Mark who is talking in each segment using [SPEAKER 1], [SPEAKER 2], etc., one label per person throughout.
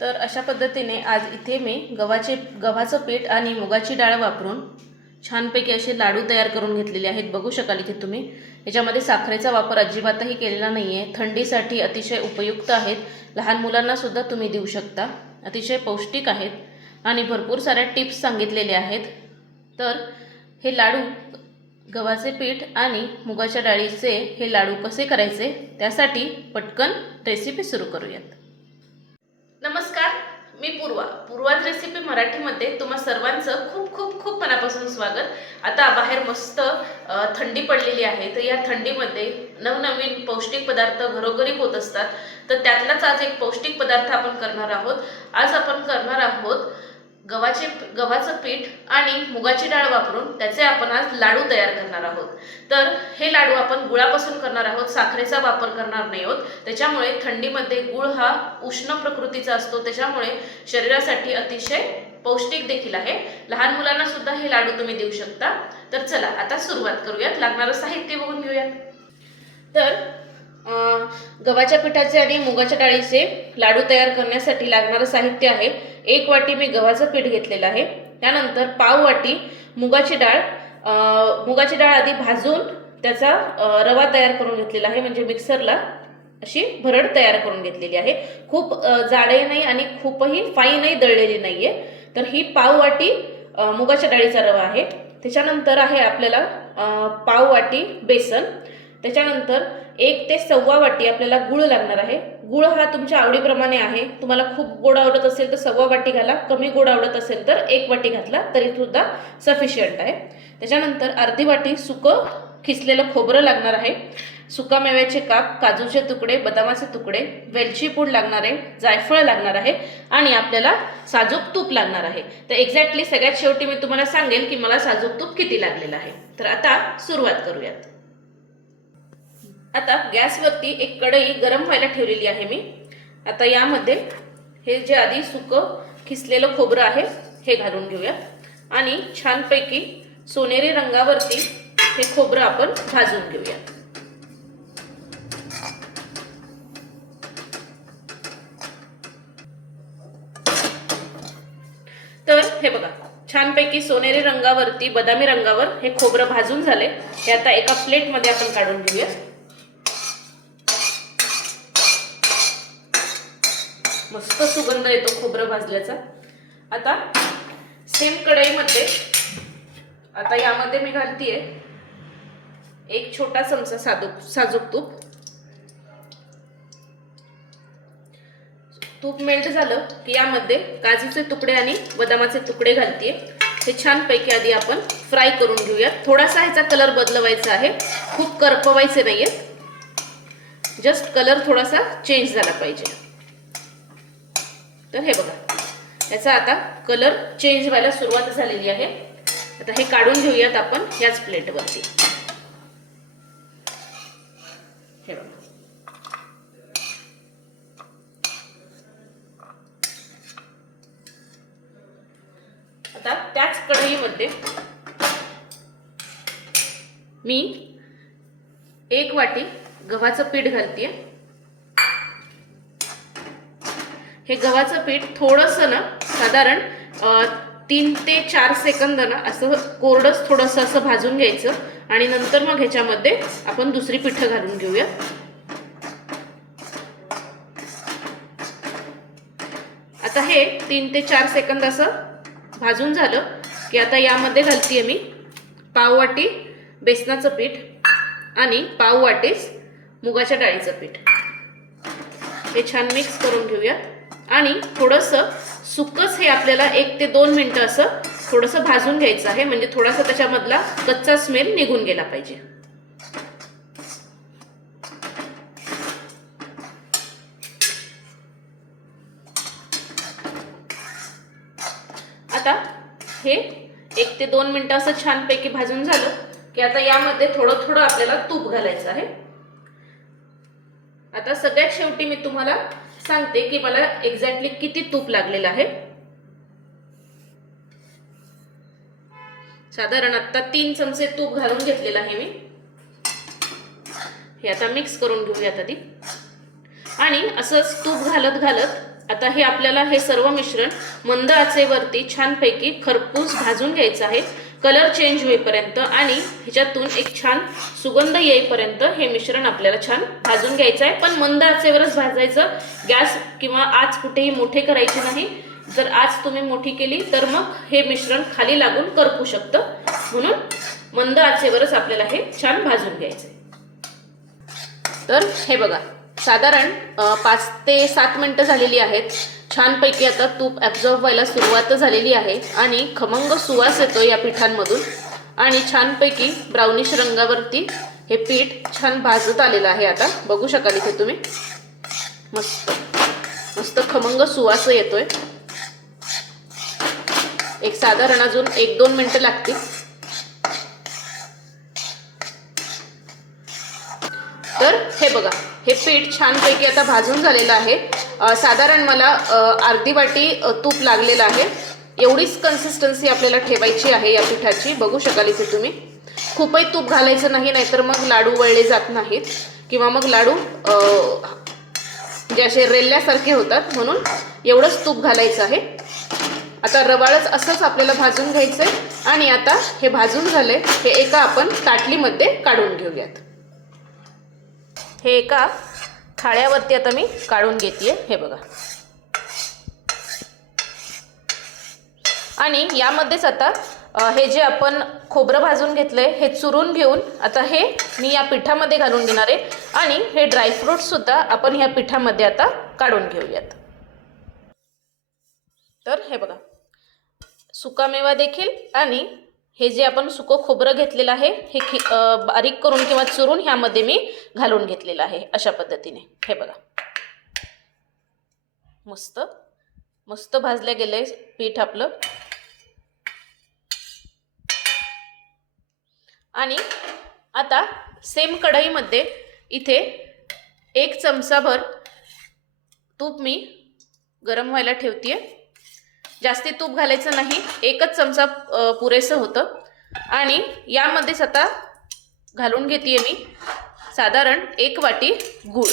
[SPEAKER 1] तर अशा पद्धतीने आज इथे मी गव्हाचे गव्हाचं पीठ आणि मुगाची डाळ वापरून छानपैकी असे लाडू तयार करून घेतलेले आहेत. बघू शकाल इथे तुम्ही. याच्यामध्ये साखरेचा वापर अजिबातही केलेला नाही आहे थंडीसाठी अतिशय उपयुक्त आहेत. लहान मुलांनासुद्धा तुम्ही देऊ शकता. अतिशय पौष्टिक आहेत आणि भरपूर साऱ्या टिप्स सांगितलेले आहेत. तर हे लाडू गव्हाचे पीठ आणि मुगाच्या डाळीचे हे लाडू कसे करायचे त्यासाठी पटकन रेसिपी सुरू करूयात. नमस्कार मी पूर्वा. पूर्वाज रेसिपी मराठीमध्ये तुम्हा सर्वांचं खूप खूप खूप मनापासून स्वागत. आता बाहेर मस्त थंडी पडलेली आहे. तर या थंडीमध्ये नवनवीन पौष्टिक पदार्थ घरोघरी होत असतात. तर त्यातलाच आज एक पौष्टिक पदार्थ आपण करणार आहोत. आज आपण करणार आहोत गव्हाचे गव्हाचं पीठ आणि मुगाची डाळ वापरून त्याचे आपण आज लाडू तयार करणार आहोत. तर हे लाडू आपण गुळापासून करणार आहोत साखरेचा वापर करणार नाही आहोत. त्याच्यामुळे थंडीमध्ये गुळ हा उष्ण प्रकृतीचा असतो. त्याच्यामुळे शरीरासाठी अतिशय पौष्टिक देखील आहे. लहान मुलांना सुद्धा हे लाडू तुम्ही देऊ शकता. तर चला आता सुरुवात करूयात. लागणारं साहित्य बघून घेऊयात. तर गव्हाच्या पिठाचे आणि मुगाच्या डाळीचे लाडू तयार करण्यासाठी लागणारं साहित्य आहे. एक वाटी मी गव्हाचं पीठ घेतलेलं आहे. त्यानंतर पाव वाटी मुगाची डाळ. मुगाची डाळ आधी भाजून त्याचा रवा तयार करून घेतलेला आहे. म्हणजे मिक्सरला अशी भरड तयार करून घेतलेली आहे. खूप जाडही नाही आणि खूपही फाईनही दळलेली नाही आहे तर ही पाव वाटी मुगाच्या डाळीचा रवा आहे. त्याच्यानंतर आहे आपल्याला पाव वाटी बेसन. त्याच्यानंतर एक ते सव्वा वाटी आपल्याला गुळ लागणार आहे. गुळ हा तुमच्या आवडीप्रमाणे आहे. तुम्हाला खूप गोड आवडत असेल तर सव्वा वाटी घाला. कमी गोड आवडत असेल तर एक वाटी घातला तरी सुद्धा सफिशियंट आहे. त्याच्यानंतर अर्धी वाटी सुकं खिसलेलं खोबरं लागणार आहे. सुका मेव्याचे काप काजूचे तुकडे बदामाचे तुकडे वेलची पूड लागणार आहे जायफळ लागणार आहे आणि आपल्याला साजूक तूप लागणार आहे. तर एक्झॅक्टली सगळ्यात शेवटी मी तुम्हाला सांगेल की मला साजूक तूप किती लागलेलं आहे. तर आता सुरुवात करूयात. आता गॅसवरती एक कढई गरम व्हायला ठेवलेली आहे मी. आता यामध्ये हे जे आधी सुकं खिसलेलं खोबरं आहे हे घालून घेऊया. आणि छानपैकी सोनेरी रंगावरती हे खोबरं आपण भाजून घेऊया. तर हे बघा छानपैकी सोनेरी रंगावरती बदामी रंगावर हे खोबरं भाजून झाले. हे आता एका प्लेटमध्ये आपण काढून घेऊया मस्त सुगंध येतो खोबरं भाजल्याचा. आता सेम कढईमध्ये आता यामध्ये मी घालतीये एक छोटा चमचा साजूक साजूक तूप. तूप मेल्ट झालं की यामध्ये काजूचे तुकडे आणि बदामाचे तुकडे घालतीये. हे छानपैकी आधी आपण फ्राय करून घेऊया थोडासा ह्याचा कलर बदलवायचा आहे. खूप करपवायचे नाहीये जस्ट कलर थोडासा चेंज झाला पाहिजे. तर हे बघा. याचा आता कलर चेंज व्हायला सुरुवात झालेली आहे. आता हे काढून घेऊयात आपण याच प्लेटवरती हे बघा. आता त्याच कढईमध्ये मी एक वाटी गव्हाचं पीठ घालतीये. हे गव्हाचं पीठ थोडंसं ना साधारण तीन ते चार सेकंद ना असं कोरडंच थोडंसं असं भाजून घ्यायचं आणि नंतर मग ह्याच्यामध्ये आपण दुसरी पिठं घालून घेऊया. आता हे तीन ते चार सेकंद असं भाजून झालं की आता यामध्ये घालतीये मी पाव वाटी बेसनाचं पीठ आणि पाववाटीस मुगाच्या डाळीचं पीठ. हे छान मिक्स करून घेऊया. आणि थोडंसं सुकच हे आपल्याला एक ते दोन मिनटं असं थोडंसं भाजून घ्यायचं आहे. म्हणजे थोडासा त्याच्यामधला कच्चा स्मेल निघून गेला पाहिजे. आता हे एक ते दोन मिनटं असं छानपैकी भाजून झालं की आता यामध्ये थोडं थोडं आपल्याला तूप घालायचं आहे. आता सगळ्यात शेवटी मी तुम्हाला सांगते की मला एक्झॅक्टली किती तूप लागलेलं आहे. साधारण आता तीन चमचे तूप घालून घेतलेलं आहे मी. हे आता मिक्स करून घेऊयात आधी. आणि असंच तूप घालत घालत आता हे आपल्याला हे सर्व मिश्रण मंद आचेवरती छानपैकी खरपूस भाजून घ्यायचं आहे. कलर चेंज होईपर्यंत आणि ह्याच्यातून एक छान सुगंध येईपर्यंत हे मिश्रण आपल्याला छान भाजून घ्यायचं आहे. पण मंद आचेवरच भाजायचं. गॅस किंवा आज कुठेही मोठे करायचे नाही. जर आज तुम्ही मोठी केली तर मग हे मिश्रण खाली लागून करपू शकतं. म्हणून मंद आचेवरच आपल्याला हे छान भाजून घ्यायचं आहे तर हे बघा साधारण पाच ते सात मिनटं झालेली आहेत. छानपैकी आता तूप ॲब्झॉर्ब व्हायला सुरुवात झालेली आहे आणि खमंग सुवास येतो या पिठांमधून. आणि छानपैकी ब्राउनिश रंगावरती हे पीठ छान भाजत आलेलं आहे आता. बघू शकाल इथे तुम्ही. मस्त. मस्त खमंग सुवास येतोय. एक साधारण अजून एक दोन मिनटं लागतील. तर हे बघा हे पीठ छानपैकी आता भाजून झालेलं आहे. साधारण मला अर्धी वाटी तूप लागलेलं आहे. एवढीच कन्सिस्टन्सी आपल्याला ठेवायची आहे या पिठाची. बघू शकाल इथे तुम्ही. खूपही तूप घालायचं नाही नाहीतर मग लाडू वळले जात नाहीत. किंवा मग लाडू जे असे रेल्ल्यासारखे होतात म्हणून एवढंच तूप घालायचं आहे. आता रवाळच असंच आपल्याला भाजून घ्यायचं आहे आणि आता हे भाजून झाले हे एका आपण ताटलीमध्ये काढून घेऊयात. हे एका थाळ्यावरती आता मी काढून घेते हे बघा. आणि यामध्येच आता हे जे आपण खोबरं भाजून घेतलंय हे चुरून घेऊन आता हे मी या पिठामध्ये घालून घेणार आहे. आणि हे ड्रायफ्रूटसुद्धा आपण ह्या पिठामध्ये आता काढून घेऊयात. तर हे बघा. सुकामेवा देखील आणि हे जे आपण सुकं खोबरं घेतलेलं आहे हे खि बारीक करून किंवा चुरून ह्यामध्ये मी घालून घेतलेलं आहे अशा पद्धतीने. हे बघा. मस्त मस्त भाजलं गेलं आहे पीठ आपलं. आणि आता सेम कढईमध्ये इथे एक चमचाभर तूप मी गरम व्हायला ठेवते आहे जास्ती तूप घालायचं नाही एकच चमचा पुरेसं होतं. आणि यामध्येच आता घालून घेते मी साधारण एक वाटी गूळ.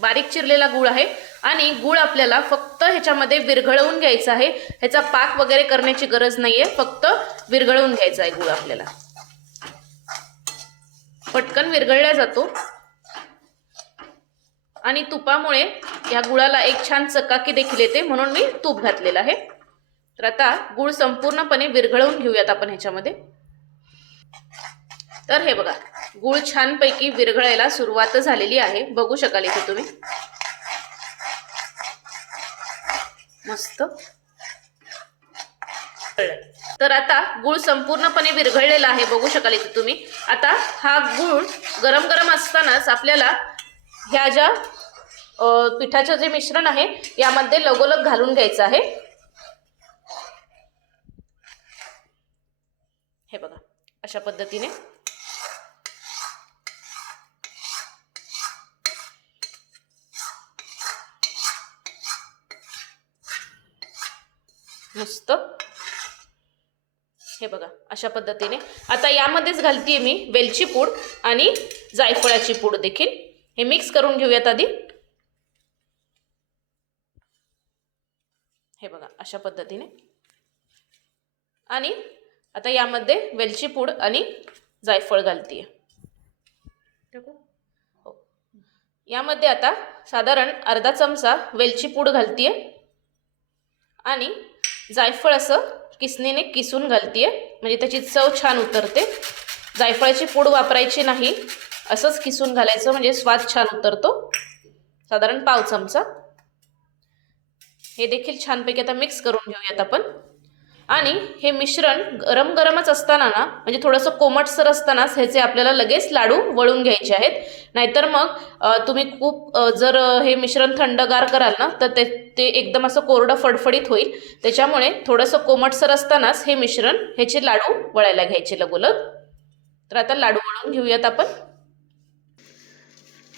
[SPEAKER 1] बारीक चिरलेला गूळ आहे आणि गूळ आपल्याला फक्त ह्याच्यामध्ये विरघळवून घ्यायचा आहे. ह्याचा पाक वगैरे करण्याची गरज नाहीये फक्त विरघळवून घ्यायचा आहे गूळ आपल्याला. पटकन विरघळला जातो. आणि तुपामुळे या गुळाला एक छान चकाकी देखील येते म्हणून मी तूप घातलेलं आहे. तर आता गुळ संपूर्णपणे विरघळवून घेऊयात आपण ह्याच्यामध्ये. तर हे बघा गुळ छानपैकी विरघळायला सुरुवात झालेली आहे. बघू शकाल इथे तुम्ही. मस्त. तर आता गुळ संपूर्णपणे विरघळलेला आहे बघू शकाल इथे तुम्ही. आता हा गुळ गरम गरम असतानाच आपल्याला ह्या ज्या पिठाचं जे मिश्रण आहे यामध्ये लगोलग घालून घ्यायचं आहे. हे बघा अशा पद्धतीने. मस्त. हे बघा अशा पद्धतीने. आता यामध्येच घालतीये मी वेलची पूड आणि जायफळाची पूड देखील. हे मिक्स करून घेऊयात आधी. हे बघा अशा पद्धतीने. आणि आता यामध्ये वेलची पूड आणि जायफळ घालतीये. हो. यामध्ये आता साधारण अर्धा चमचा वेलची पूड घालतीये. आणि जायफळ असं किसनीने किसून घालतीये. म्हणजे त्याची चव छान उतरते. जायफळाची पूड वापरायची नाही असंच किसून घालायचं म्हणजे स्वाद छान उतरतो. साधारण पाव चमचा. हे देखील छानपैकी आता मिक्स करून घेऊयात आपण. आणि हे मिश्रण गरम गरमच असताना ना म्हणजे थोडंसं कोमटसर असतानाच ह्याचे आपल्याला लगेच लाडू वळून घ्यायचे आहेत. नाहीतर मग तुम्ही खूप जर हे मिश्रण थंडगार कराल ना तर ते ते एकदम असं कोरडं फडफडीत होईल. त्याच्यामुळे थोडंसं कोमटसर असतानाच हे मिश्रण ह्याचे लाडू वळायला घ्यायचे लगोलग. तर आता लाडू वळून घेऊयात आपण.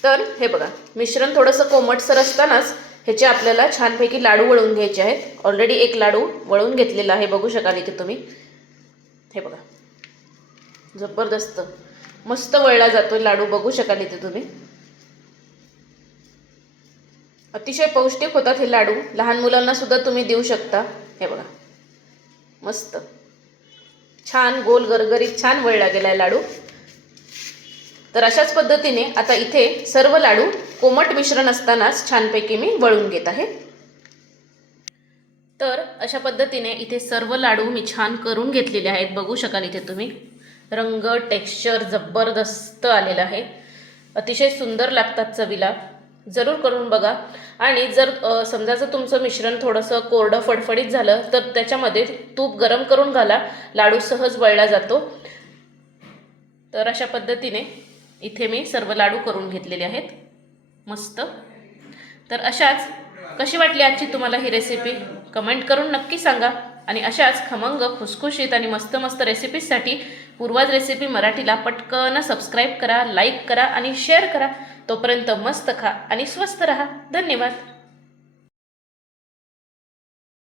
[SPEAKER 1] तर हे बघा मिश्रण थोडंसं कोमटसर असतानाच ह्याचे आपल्याला छानपैकी लाडू वळून घ्यायचे आहेत. ऑलरेडी एक लाडू वळून घेतलेला आहे. बघू शकाल इथे तुम्ही. हे बघा. जबरदस्त. मस्त वळला जातो लाडू. बघू शकाल इथे तुम्ही. अतिशय पौष्टिक होतात हे लाडू. लहान मुलांना सुद्धा तुम्ही देऊ शकता. हे बघा. मस्त. छान गोल गरगरीत छान वळला गेला आहे लाडू. तर अशाच पद्धतीने आता इथे सर्व लाडू कोमट मिश्रण असतानाच छानपैकी मी वळून घेत आहे. तर अशा पद्धतीने इथे सर्व लाडू मी छान करून घेतलेले आहेत. बघू शकाल इथे तुम्ही. रंग टेक्स्चर जबरदस्त आलेला आहे. अतिशय सुंदर लागतात चवीला. जरूर करून बघा. आणि जर समजा जर तुमचं मिश्रण थोडंसं कोरडं फडफडीत झालं तर त्याच्यामध्ये तूप गरम करून घाला. लाडू सहज वळला जातो. तर अशा पद्धतीने इथे मी सर्व लाडू करून घेतलेले आहेत. मस्त. तर अशाच कशी वाटली आजची तुम्हाला ही रेसिपी कमेंट करून नक्की सांगा. आणि अशाच खमंग खुसखुशीत आणि मस्त मस्त रेसिपीजसाठी पूर्वाज रेसिपी मराठीला पटकन सबस्क्राईब करा लाईक करा आणि शेअर करा. तोपर्यंत मस्त खा आणि स्वस्त रहा. धन्यवाद.